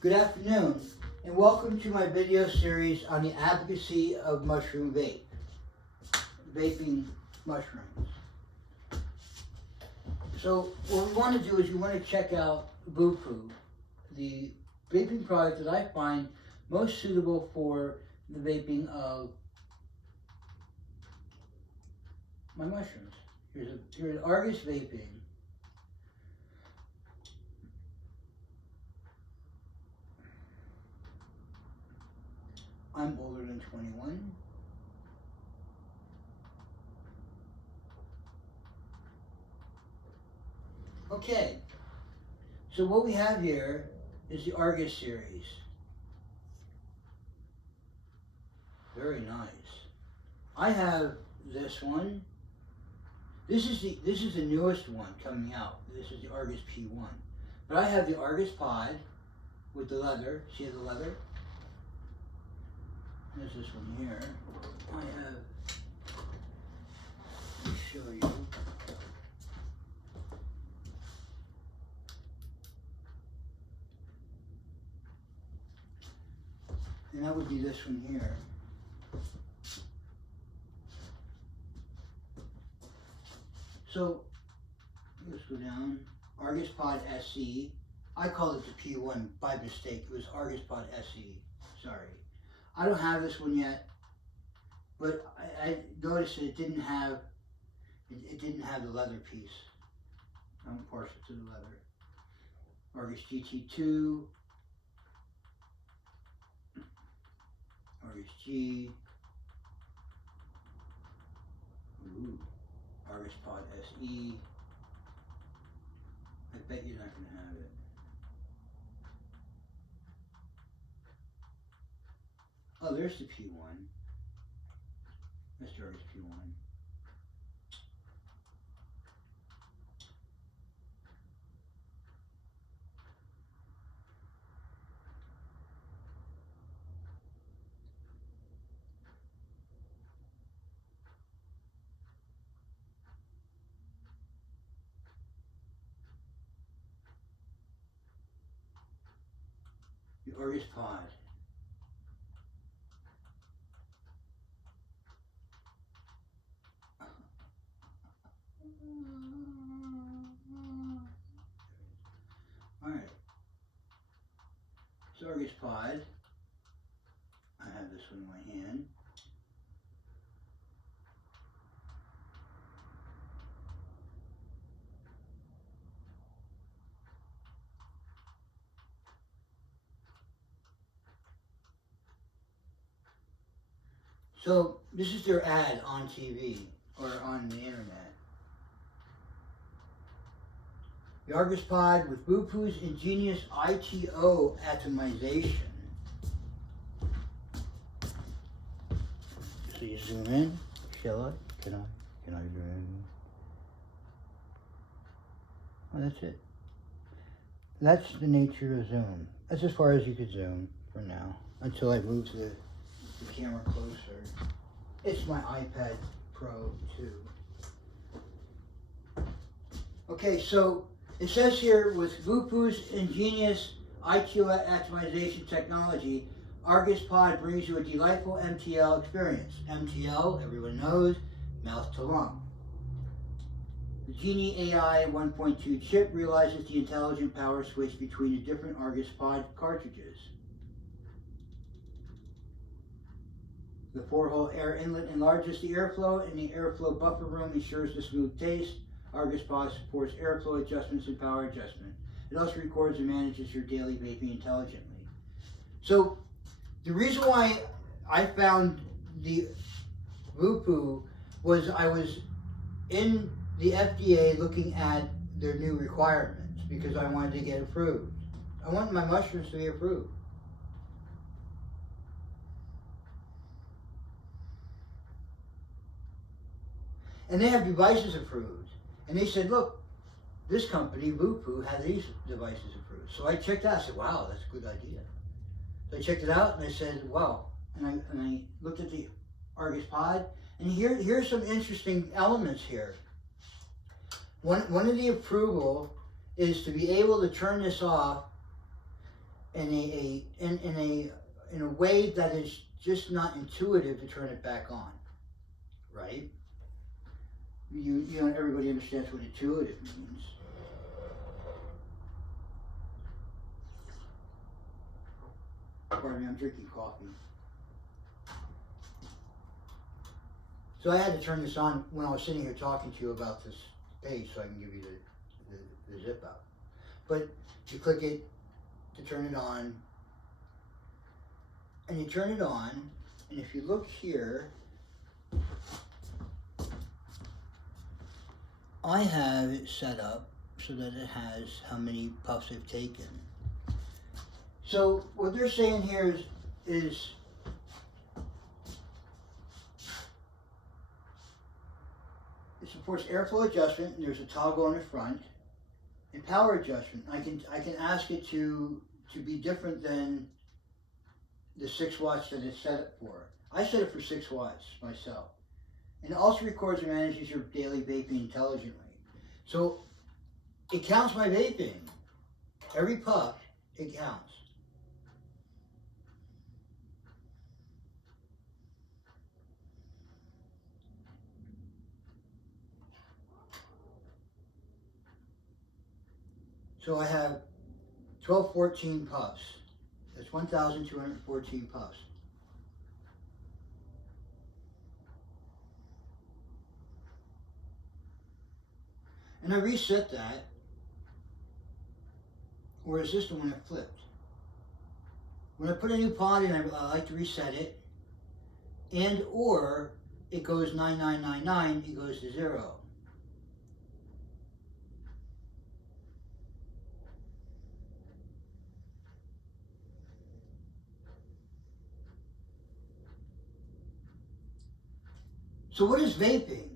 Good afternoon, and welcome to my video series on the advocacy of mushroom vaping mushrooms. So what we want to do is we want to check out VooPoo, the vaping product that I find most suitable for the vaping of my mushrooms. Here's Argus Vaping. I'm older than 21. Okay, so what we have here is the Argus series. Very nice. I have this one. This is the newest one coming out. This is the Argus P1. But I have the Argus Pod with the leather. See the leather? There's this one here. I have, let me show you. And that would be this one here. So, let's go down. Argus Pod SE. I called it the P1 by mistake. It was Argus Pod SE. Sorry. I don't have this one yet, but I noticed that it didn't have the leather piece. I'm partial to the leather. Argus GT2, Argus G, Argus Pod SE. I bet you're not going to have it. Oh, there's the P1. That's the Argus P1. The Argus Pod. Alright. So Argus Pod. I have this one in my hand. So this is their ad on TV or on the internet. The Argus Pod with VooPoo's ingenious ITO atomization. So you zoom in. Shall I? Can I zoom in? Oh, that's it. That's the nature of zoom. That's as far as you could zoom for now, until I move the camera closer. It's my iPad Pro 2. Okay, so it says here, with VooPoo's ingenious IQ atomization technology, Argus Pod brings you a delightful MTL experience. MTL, everyone knows, mouth to lung. The Genie AI 1.2 chip realizes the intelligent power switch between the different Argus Pod cartridges. The 4-hole air inlet enlarges the airflow, and the airflow buffer room ensures the smooth taste. Argus Pod supports airflow adjustments and power adjustment. It also records and manages your daily vaping intelligently. So, the reason why I found the VooPoo was I was in the FDA looking at their new requirements because I wanted to get approved. I want my mushrooms to be approved. And they have devices approved. And they said, look, this company, VooPoo, has these devices approved. So I checked out, I said, wow, that's a good idea. So I checked it out and I said, wow. And I looked at the Argus Pod, and here's some interesting elements here. One of the approval is to be able to turn this off in a way that is just not intuitive to turn it back on, right? Everybody understands what intuitive means. Pardon me, I'm drinking coffee. So I had to turn this on when I was sitting here talking to you about this page so I can give you the zip out. But you click it to turn it on, and you turn it on, and if you look here, I have it set up so that it has how many puffs I've taken. So what they're saying here is it supports airflow adjustment, and there's a toggle on the front, and power adjustment. I can ask it to be different than the 6 watts that it's set it for. I set it for 6 watts myself. And it also records and manages your daily vaping intelligently. So it counts my vaping. Every puff, it counts. So I have 1214 puffs. That's 1,214 puffs. And I reset that, or is this the one that flipped? When I put a new pod in, I like to reset it, and or it goes 9999, it goes to 0. So what is vaping?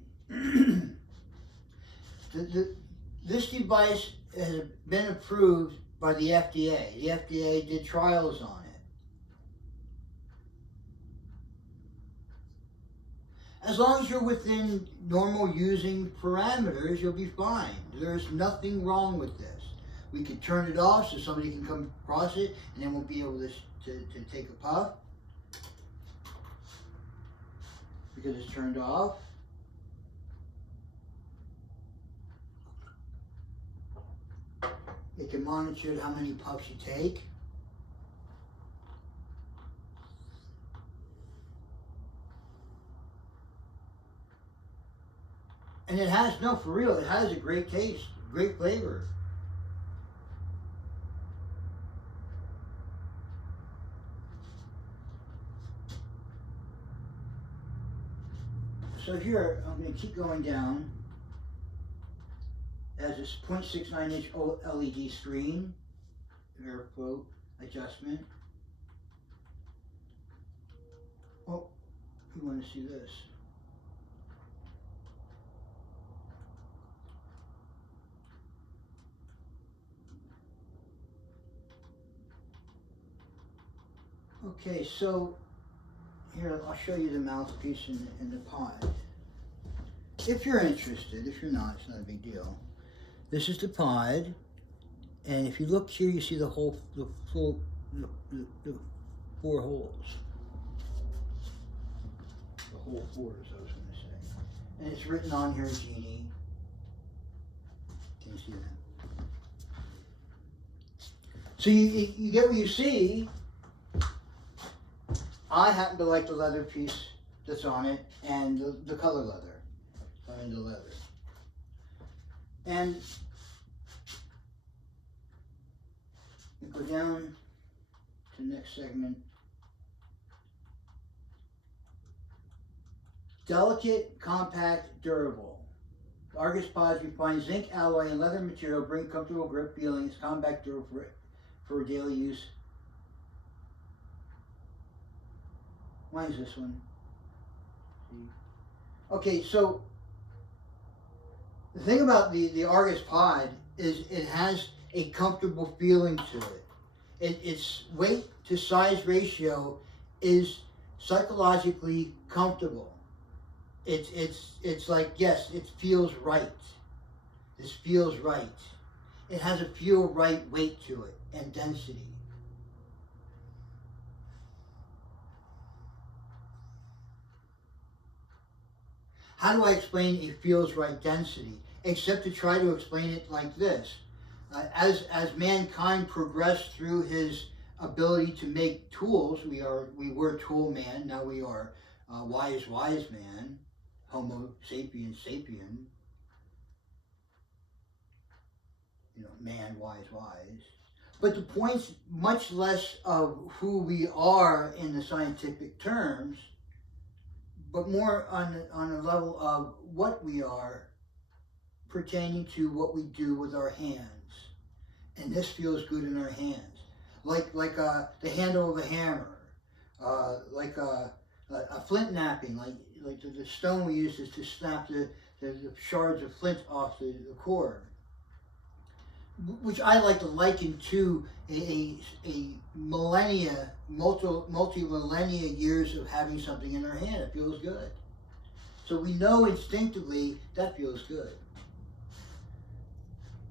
This device has been approved by the FDA. The FDA did trials on it. As long as you're within normal using parameters, you'll be fine. There's nothing wrong with this. We can turn it off so somebody can come across it and then won't be able to take a puff because it's turned off. It can monitor how many puffs you take. And it has, no, for real, it has a great taste, great flavor. So here, I'm going to keep going down. It has this 0.69 inch LED screen, airflow adjustment. Oh, you want to see this? Okay, so here, I'll show you the mouthpiece in the pod. If you're interested, if you're not, it's not a big deal. This is the pod, and if you look here, you see the 4 holes. The whole 4, as I was going to say. And it's written on here, Genie. Can you see that? So you get what you see. I happen to like the leather piece that's on it, and the color leather. I'm into leather. And we go down to the next segment. Delicate, compact, durable. The Argus pods refine zinc alloy and leather material, bring comfortable grip feelings, compact, durable for daily use. Why is this one? Okay, so the thing about the Argus pod is it has a comfortable feeling to it. Its weight to size ratio is psychologically comfortable. It's like, yes, it feels right. This feels right. It has a feel right weight to it and density. How do I explain a feels right density? Except to try to explain it like this. As mankind progressed through his ability to make tools, we were tool man, now we are wise man, Homo sapiens sapien, man, wise. But the point's much less of who we are in the scientific terms, but more on a level of what we are pertaining to what we do with our hands. And this feels good in our hands. Like the handle of a hammer, like a flint knapping, like the stone we use to snap the shards of flint off the cord, which I like to liken to a millennia, multi-millennia years of having something in our hand. It feels good. So we know instinctively that feels good,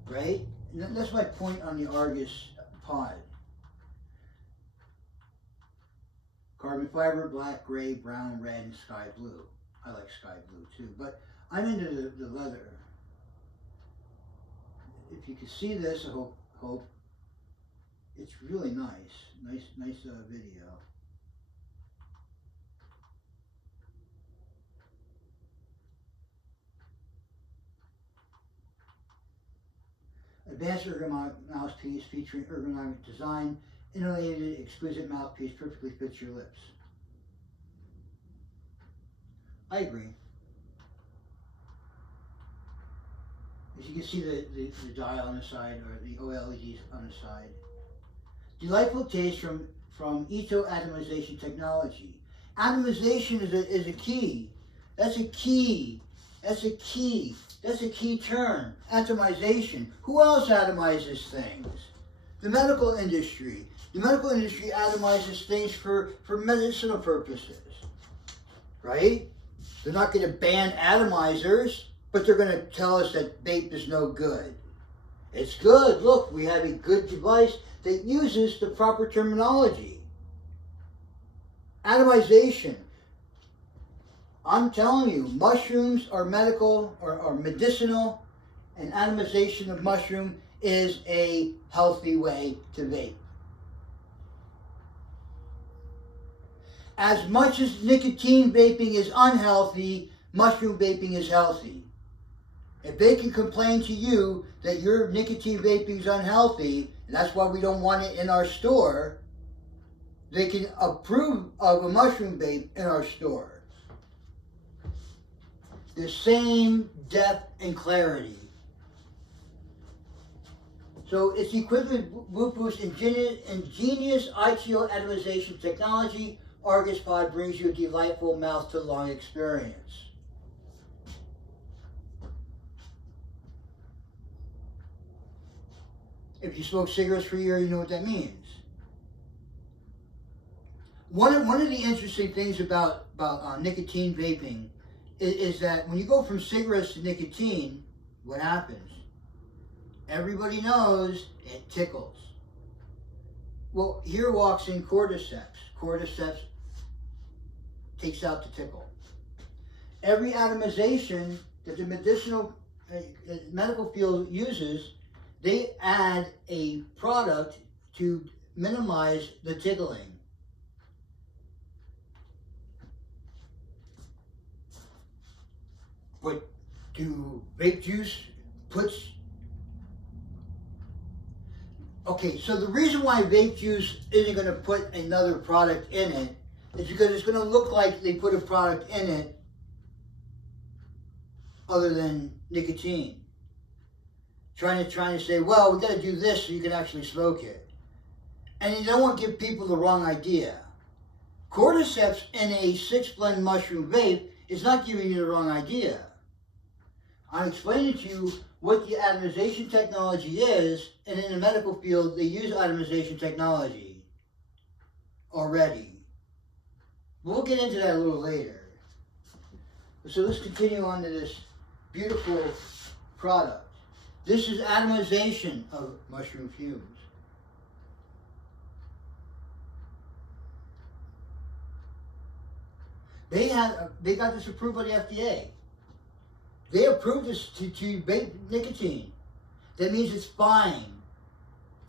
right? And that's my point on the Argus pod. Carbon fiber, black, gray, brown, red, and sky blue. I like sky blue too, but I'm into the leather. If you can see this, I hope it's really nice video. Advanced ergonomic mouthpiece featuring ergonomic design, innovative, exquisite mouthpiece perfectly fits your lips. I agree. As you can see the dial on the side, or the OLEDs on the side. Delightful taste from Ito atomization technology. Atomization is a key. That's a key. That's a key. That's a key term. Atomization. Who else atomizes things? The medical industry. The medical industry atomizes things for medicinal purposes. Right? They're not going to ban atomizers, but they're going to tell us that vape is no good. It's good. Look, we have a good device that uses the proper terminology. Atomization. I'm telling you, mushrooms are medical or medicinal, and atomization of mushroom is a healthy way to vape. As much as nicotine vaping is unhealthy, mushroom vaping is healthy. If they can complain to you that your nicotine vaping is unhealthy, and that's why we don't want it in our store, they can approve of a mushroom vape in our store. The same depth and clarity. So it's equivalent to VooPoo's ingenious ITO atomization technology. Argus Pod brings you a delightful mouth-to-lung experience. If you smoke cigarettes for a year, you know what that means. One of the interesting things about nicotine vaping is that when you go from cigarettes to nicotine, what happens? Everybody knows it tickles. Well, here walks in cordyceps. Cordyceps takes out the tickle. Every atomization that the medical field uses, they add a product to minimize the tickling. But do vape juice puts... Okay, so the reason why vape juice isn't going to put another product in it is because it's going to look like they put a product in it other than nicotine. Trying to say, well, we got to do this so you can actually smoke it. And you don't want to give people the wrong idea. Cordyceps in a 6-blend mushroom vape is not giving you the wrong idea. I'm explaining to you what the atomization technology is, and in the medical field, they use atomization technology already. We'll get into that a little later. So let's continue on to this beautiful product. This is atomization of mushroom fumes. They got this approved by the FDA. They approved this to vape nicotine. That means it's fine.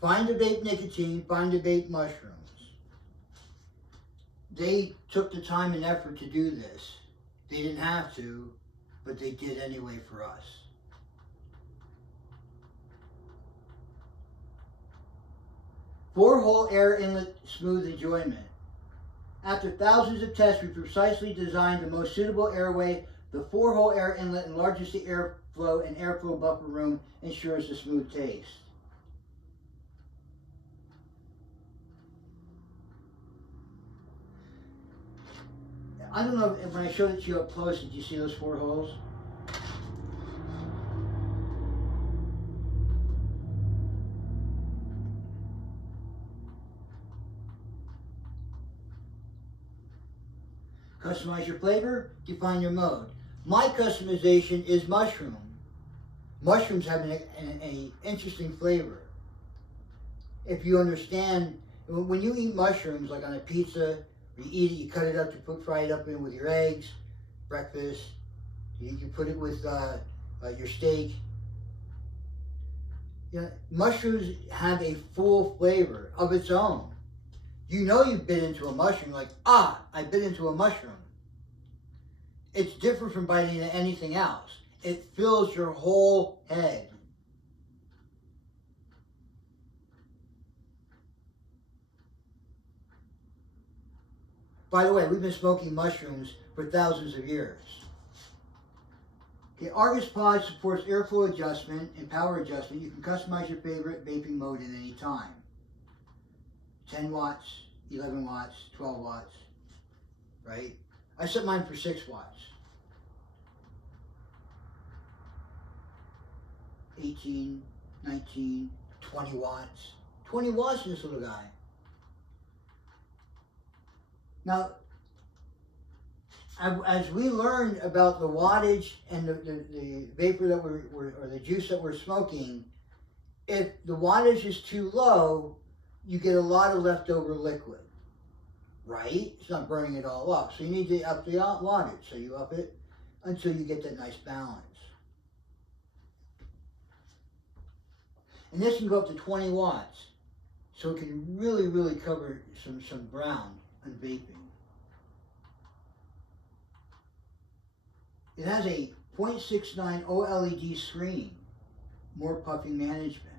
Fine to vape nicotine, fine to vape mushrooms. They took the time and effort to do this. They didn't have to, but they did anyway for us. Four-hole air inlet smooth enjoyment. After thousands of tests, we precisely designed the most suitable airway. The four-hole air inlet enlarges the airflow and airflow buffer room, ensures a smooth taste. I don't know if when I showed it to you up close, did you see those four holes? Customize your flavor, define your mode. My customization is mushroom. Mushrooms have an interesting flavor. If you understand, when you eat mushrooms, like on a pizza, you eat it, you cut it up, fry it up in with your eggs, breakfast, you can put it with your steak. You know, mushrooms have a full flavor of its own. You know you've bit into a mushroom, like, I bit into a mushroom. It's different from biting into anything else. It fills your whole head. By the way, we've been smoking mushrooms for thousands of years. Okay, Argus Pod supports airflow adjustment and power adjustment. You can customize your favorite vaping mode at any time. 10 watts, 11 watts, 12 watts, right? I set mine for 6 watts. 18, 19, 20 watts. 20 watts in this little guy. Now, as we learned about the wattage and the vapor that or the juice that we're smoking, if the wattage is too low, you get a lot of leftover liquid, right? It's not burning it all up. So you need to up the wattage. So you up it until you get that nice balance. And this can go up to 20 watts. So it can really, really cover some ground on vaping. It has a 0.69 OLED screen, more puffing management.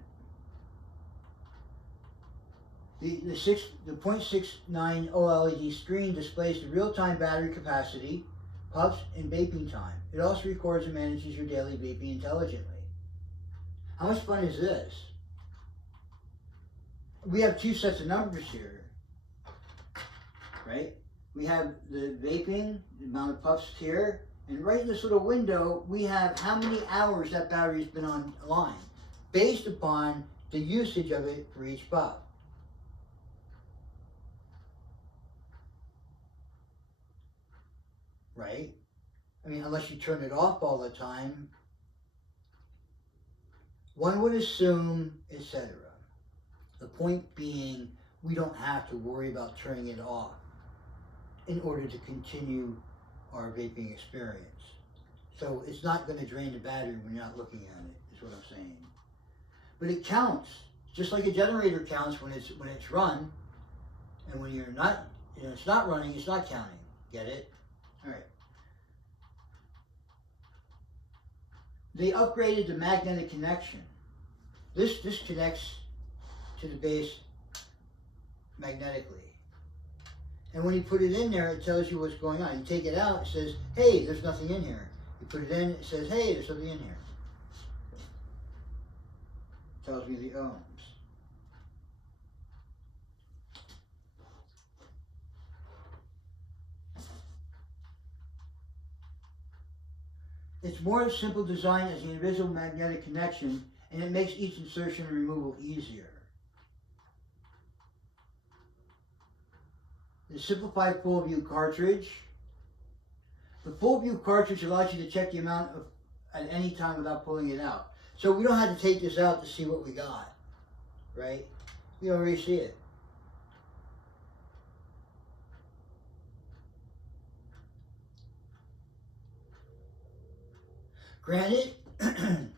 The 0.69 OLED screen displays the real-time battery capacity, puffs, and vaping time. It also records and manages your daily vaping intelligently. How much fun is this? We have 2 sets of numbers here, right? We have the vaping, the amount of puffs here, and right in this little window, we have how many hours that battery's been online, based upon the usage of it for each puff. Right? I mean, unless you turn it off all the time, one would assume, etc. The point being, we don't have to worry about turning it off in order to continue our vaping experience. So it's not going to drain the battery when you're not looking at it, is what I'm saying. But it counts, just like a generator counts when it's run, and when you're not, it's not running, it's not counting. Get it? All right. They upgraded the magnetic connection. This connects to the base magnetically. And when you put it in there, it tells you what's going on. You take it out, it says, hey, there's nothing in here. You put it in, it says, hey, there's something in here. It tells me the ohms. It's more simple design as an invisible magnetic connection, and it makes each insertion and removal easier. The simplified full view cartridge. The full view cartridge allows you to check the amount at any time without pulling it out. So we don't have to take this out to see what we got, right? We already see it. Granted, the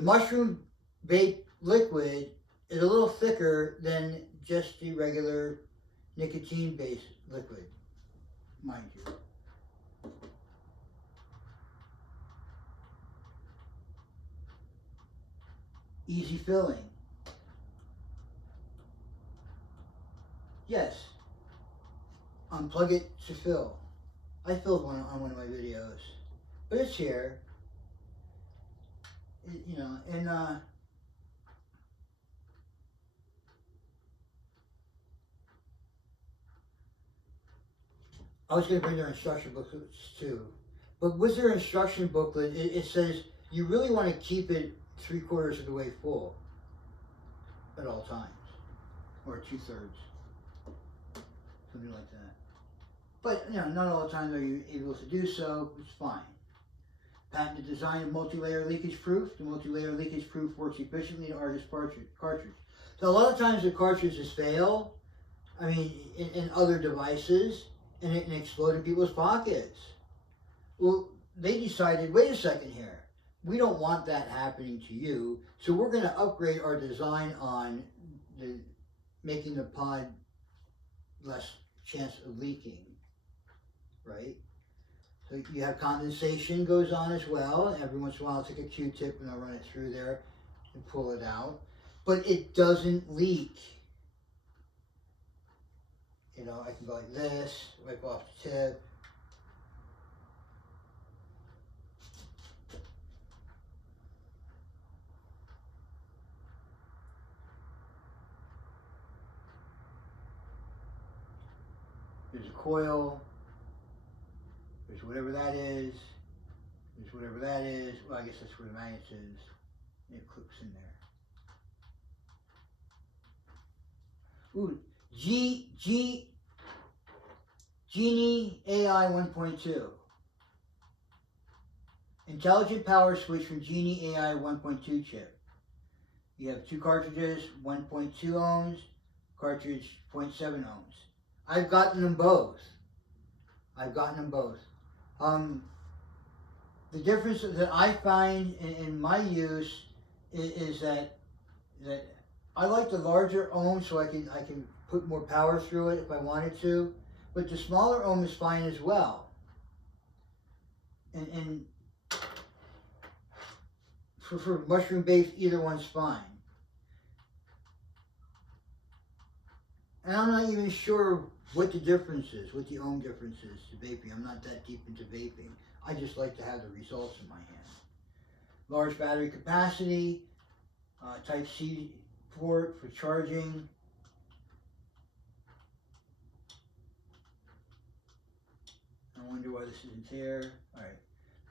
mushroom vape liquid is a little thicker than just the regular nicotine-based liquid, mind you. Easy filling. Yes. Unplug it to fill. I filled one on one of my videos. But it's here. You know, and I was going to bring their instruction booklets too. But with their instruction booklet, it says you really want to keep it 3/4 of the way full at all times. Or 2/3. Something like that. But, you know, not all the time are you able to do so. It's fine. Patented design of multi-layer leakage proof. The multi-layer leakage proof works efficiently in Argus cartridge. So a lot of times the cartridges fail, I mean, in other devices, and it can explode in people's pockets. Well, they decided, wait a second here. We don't want that happening to you, so we're going to upgrade our design on making the pod less chance of leaking, right? So you have condensation goes on as well. Every once in a while I'll take a Q-tip and I'll run it through there and pull it out. But it doesn't leak. You know, I can go like this, wipe off the tip. There's a coil. There's whatever that is. There's whatever that is. Well, I guess that's where the magnet is. It clips in there. Ooh, Genie AI 1.2. Intelligent power switch from Genie AI 1.2 chip. You have two cartridges, 1.2 ohms, cartridge 0.7 ohms. I've gotten them both. The difference that I find in my use is that I like the larger ohm so I can put more power through it if I wanted to, but the smaller ohm is fine as well. And for mushroom based, either one's fine. And I'm not even sure what the difference is, what the ohm difference is to vaping. I'm not that deep into vaping. I just like to have the results in my hand. Large battery capacity, Type-C port for charging. I wonder why this isn't there. Alright.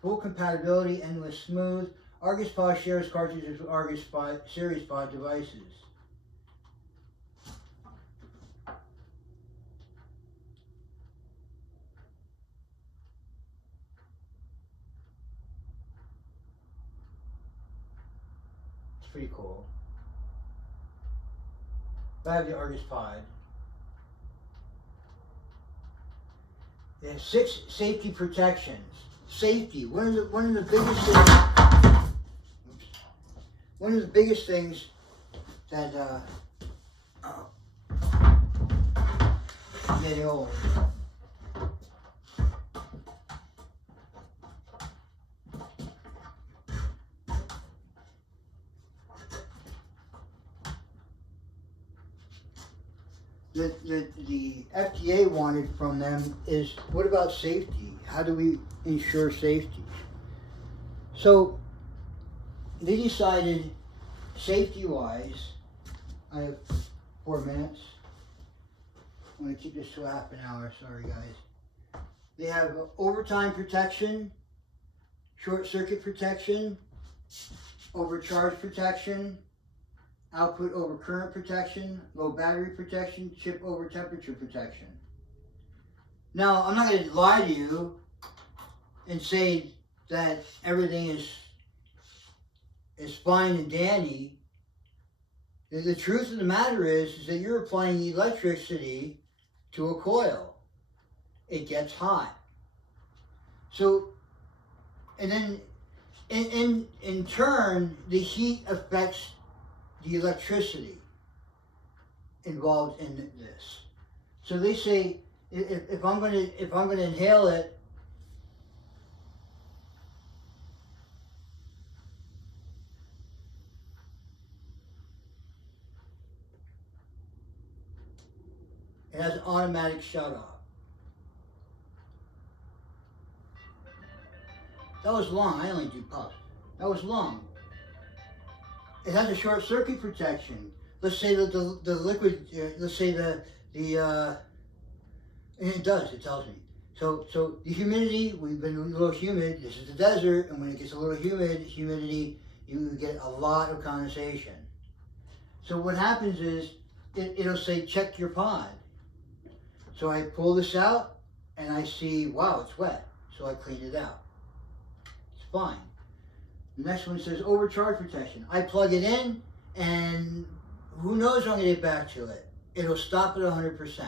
Full compatibility, endless smooth. Argus Pod shares cartridges with Argus Pod, Series Pod devices. It's pretty cool. But I have the Argus Pod. It has 6 safety protections. Safety, one of the biggest things. Oops, one of the biggest things that I'm getting old. The FDA wanted from them is, what about safety? How do we ensure safety? So they decided, safety-wise, I have 4 minutes. I'm going to keep this to a half an hour, sorry guys. They have overtime protection, short circuit protection, overcharge protection, output over current protection, low battery protection, chip over temperature protection. Now, I'm not going to lie to you and say that everything is fine and dandy. The truth of the matter is that you're applying electricity to a coil. It gets hot. So and then in turn, the heat affects the electricity involved in this. So they say if I'm gonna inhale it, it has an automatic shut off. That was long. I only do puffs. That was long. It has a short circuit protection. Let's say that the liquid, let's say and it does, it tells me. So the humidity, we've been a little humid, this is the desert, and when it gets a little humidity, you get a lot of condensation. So what happens is, it'll say check your pod. So I pull this out, and I see, wow, it's wet. So I clean it out. It's fine. The next one says overcharge protection. I plug it in, and who knows when I'm gonna get back to it. It'll stop at 100%.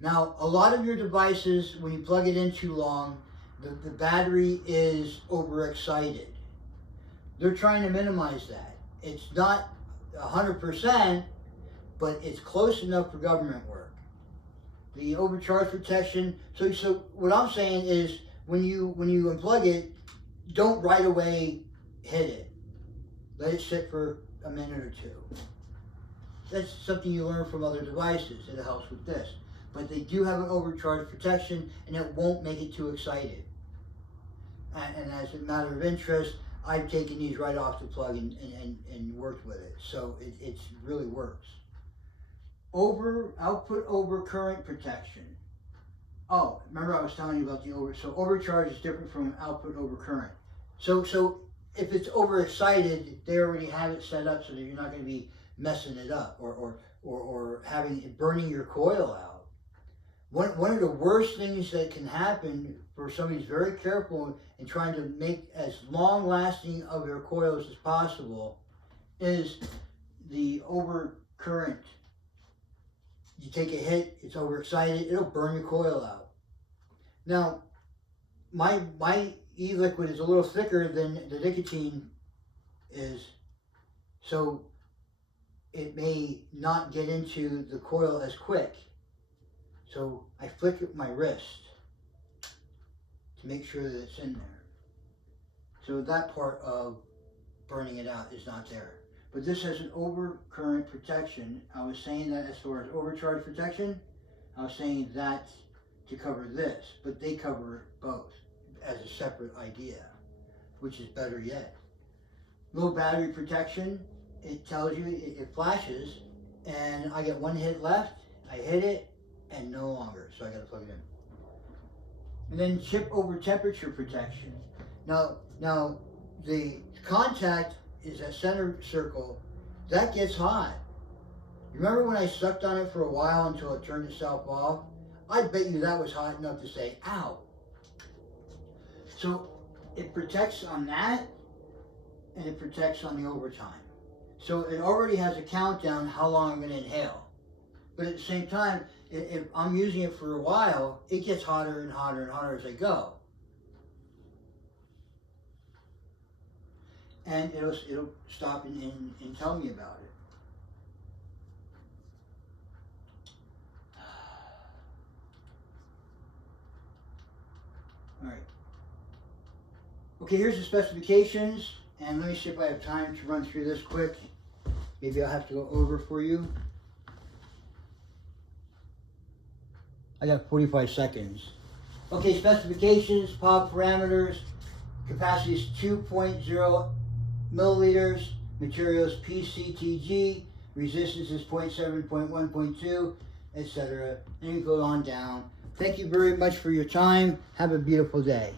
Now, a lot of your devices, when you plug it in too long, the battery is overexcited. They're trying to minimize that. It's not 100%, but it's close enough for government work. The overcharge protection, so what I'm saying is, when you unplug it, don't right away hit it. Let it sit for a minute or two. That's something you learn from other devices. It helps with this. But they do have an overcharge protection, and it won't make it too excited. And as a matter of interest, I've taken these right off the plug and worked with it. So it really works. Output over current protection. Oh, remember I was telling you about so overcharge is different from output over current. So if it's overexcited, they already have it set up so that you're not going to be messing it up or having it burning your coil out. One of the worst things that can happen for somebody who's very careful in trying to make as long lasting of their coils as possible is the overcurrent. You take a hit, it's overexcited, it'll burn your coil out. Now, my e-liquid is a little thicker than the nicotine is, so it may not get into the coil as quick. So I flick with my wrist to make sure that it's in there. So that part of burning it out is not there. But this has an overcurrent protection. I was saying that as far as overcharge protection, I was saying that to cover this, but they cover both as a separate idea, which is better yet. Low battery protection, it tells you, it flashes, and I get one hit left, I hit it, and no longer, so I gotta plug it in. And then chip over temperature protection. Now the contact is that center circle, that gets hot. You remember when I sucked on it for a while until it turned itself off? I bet you that was hot enough to say, ow. So it protects on that, and it protects on the overtime. So it already has a countdown how long I'm gonna inhale. But at the same time, if I'm using it for a while, it gets hotter and hotter and hotter as I go. And it'll stop and tell me about it. All right. Okay, here's the specifications, and let me see if I have time to run through this quick. Maybe I'll have to go over for you. I got 45 seconds. Okay, specifications, pod parameters, capacity is 2.0 milliliters, materials PCTG, resistance is 0.7, 0.1, 0.2, etc. And you go on down. Thank you very much for your time. Have a beautiful day.